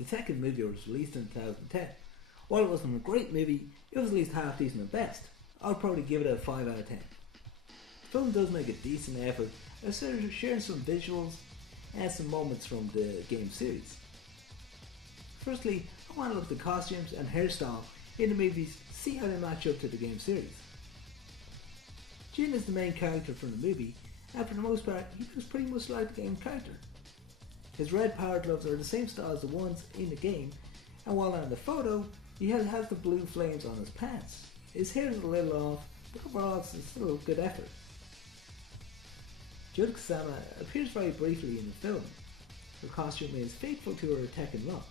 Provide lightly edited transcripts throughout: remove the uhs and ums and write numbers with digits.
The Tekken movie was released in 2010. While it wasn't a great movie, it was at least half decent at best. I'll probably give it a 5 out of 10. The film does make a decent effort at sharing some visuals and some moments from the game series. Firstly, I want to look at the costumes and hairstyle in the movies, see how they match up to the game series. Jin is the main character from the movie, and for the most part, he looks pretty much like the game character. His red power gloves are the same style as the ones in the game, and while on the photo, he has the blue flames on his pants. His hair is a little off, but overall it's still a good effort. Jun Kasama appears very briefly in the film. Her costume is faithful to her Tekken look.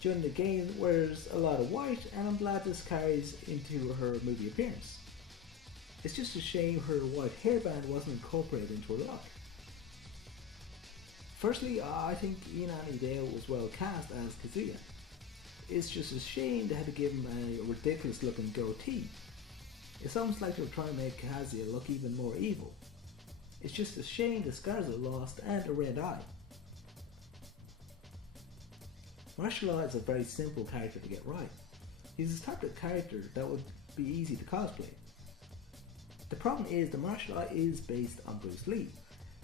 During the game wears a lot of white, and I'm glad this carries into her movie appearance. It's just a shame her white hairband wasn't incorporated into her look. Firstly, I think Inani Dale was well cast as Kazuya. It's just a shame they had to give him a ridiculous looking goatee. It's almost like they were trying to make Kazuya look even more evil. It's just a shame the scars are lost and a red eye. Martial Law is a very simple character to get right. He's the type of character that would be easy to cosplay. The problem is the martial art is based on Bruce Lee,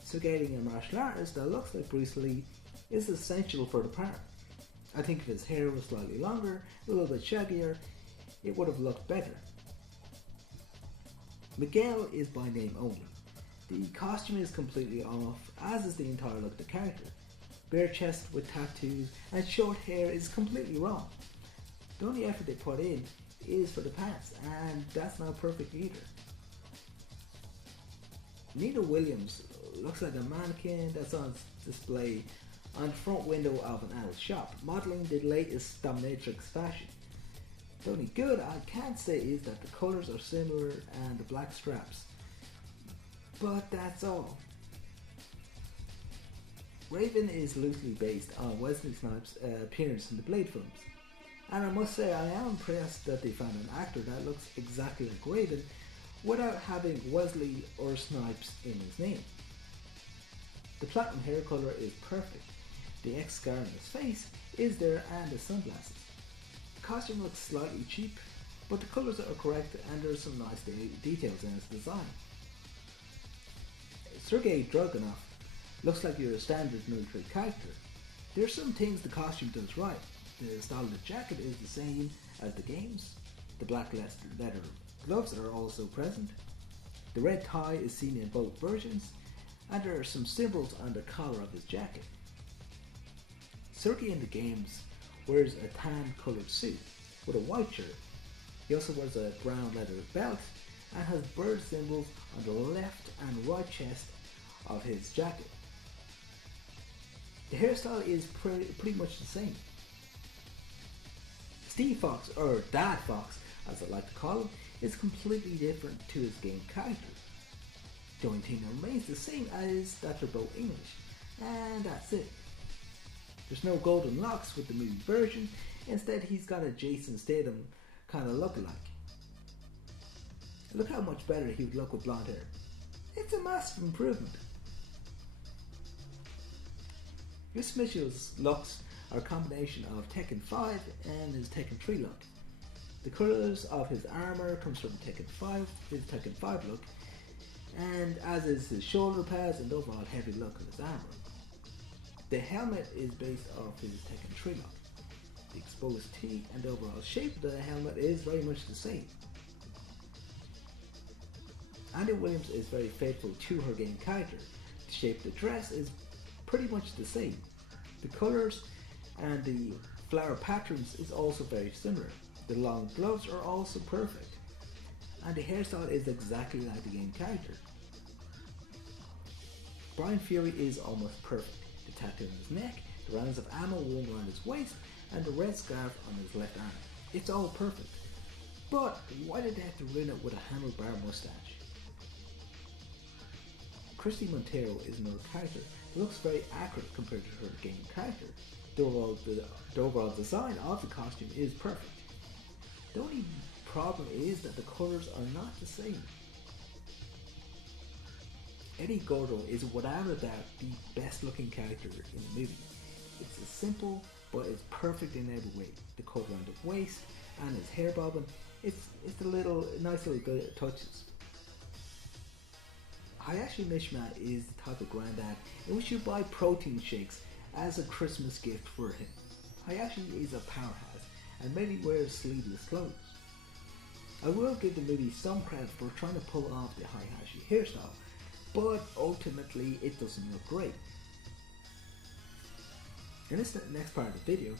so getting a martial artist that looks like Bruce Lee is essential for the part. I think if his hair was slightly longer, a little bit shaggier, it would have looked better. Miguel is by name only. The costume is completely off, as is the entire look of the character. Bare chest with tattoos and short hair is completely wrong. The only effort they put in is for the pants, and that's not perfect either. Nina Williams looks like a mannequin that's on display on the front window of an adult shop, modelling the latest dominatrix fashion. The only good I can say is that the colours are similar and the black straps. But that's all. Raven is loosely based on Wesley Snipes' appearance in the Blade films. And I must say I am impressed that they found an actor that looks exactly like Raven without having Wesley or Snipes in his name. The platinum hair colour is perfect. The X scar on his face is there, and the sunglasses. The costume looks slightly cheap, but the colours are correct and there are some nice details in its design. Sergei Dragunov looks like your standard military character. There are some things the costume does right. The style of the jacket is the same as the games. The black leather gloves are also present. The red tie is seen in both versions, and there are some symbols on the collar of his jacket. Sergei in the games wears a tan coloured suit with a white shirt. He also wears a brown leather belt and has bird symbols on the left and right chest of his jacket. The hairstyle is pretty much the same. Steve Fox, or Dad Fox as I like to call him, is completely different to his game character. The only thing that remains the same is that they're both English, and that's it. There's no golden locks with the movie version, instead he's got a Jason Statham kind of look-alike. Look how much better he would look with blonde hair. It's a massive improvement. Chris Mitchell's looks are a combination of Tekken 5 and his Tekken 3 look. The colours of his armour comes from his Tekken 5 look, and as is his shoulder pads and overall heavy look of his armour. The helmet is based off his Tekken 3 look. The exposed T and overall shape of the helmet is very much the same. Andy Williams is very faithful to her game character. The shape of the dress is pretty much the same. The colours and the flower patterns is also very similar. The long gloves are also perfect. And the hairstyle is exactly like the game character. Brian Fury is almost perfect. The tattoo on his neck, the rounds of ammo worn around his waist, and the red scarf on his left arm. It's all perfect. But why did they have to ruin it with a handlebar mustache? Christy Montero is another character that looks very accurate compared to her game character. The overall design of the costume is perfect. The only problem is that the colours are not the same. Eddie Gordo is without a doubt the best looking character in the movie. It's a simple but it's perfect in every way. The cut around the waist and his hair bobbing, it's the little nice little good touches. Hayashi Mishima is the type of granddad in which you buy protein shakes as a Christmas gift for him. Hayashi is a powerhouse and maybe wears sleeveless clothes. I will give the movie some credit for trying to pull off the Hayashi hairstyle, but ultimately it doesn't look great. In this next part of the video,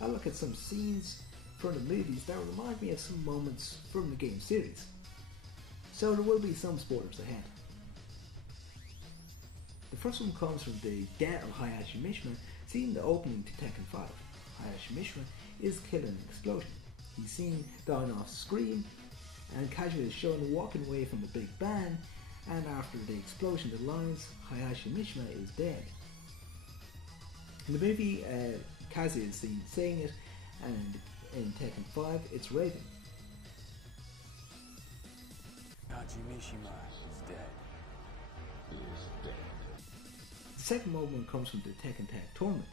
I'll look at some scenes from the movies that remind me of some moments from the game series. So there will be some spoilers ahead. The first one comes from the death of Hayashi Mishima seen in the opening to Tekken 5. Hayashi Mishima is killed in an explosion. He's seen dying off screen, and Kazuya is shown walking away from the big bang, and after the explosion the lines, Hayashi Mishima is dead. In the movie, Kazuya is seen saying it, and in Tekken 5 it's Raven. Hayashi Mishima is dead. He is dead. The second moment comes from the Tekken Tag tournament.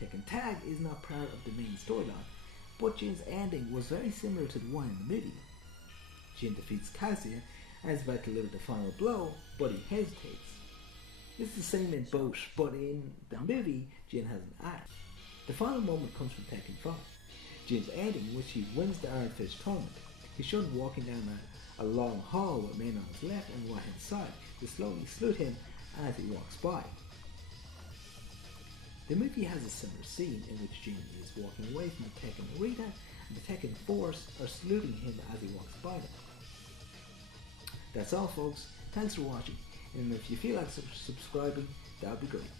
Tekken Tag is not part of the main storyline, but Jin's ending was very similar to the one in the movie. Jin defeats Kazuya and is about to deliver the final blow, but he hesitates. It's the same in both, but in the movie, Jin has an axe. The final moment comes from Tekken 5. Jin's ending, in which he wins the Iron Fist tournament. He's shown walking down a long hall with men on his left and right hand side. They slowly salute him as he walks by. The movie has a similar scene in which Jin is walking away from the Tekken arena and the Tekken Force are saluting him as he walks by them. That's all folks, thanks for watching, and if you feel like subscribing, that would be great.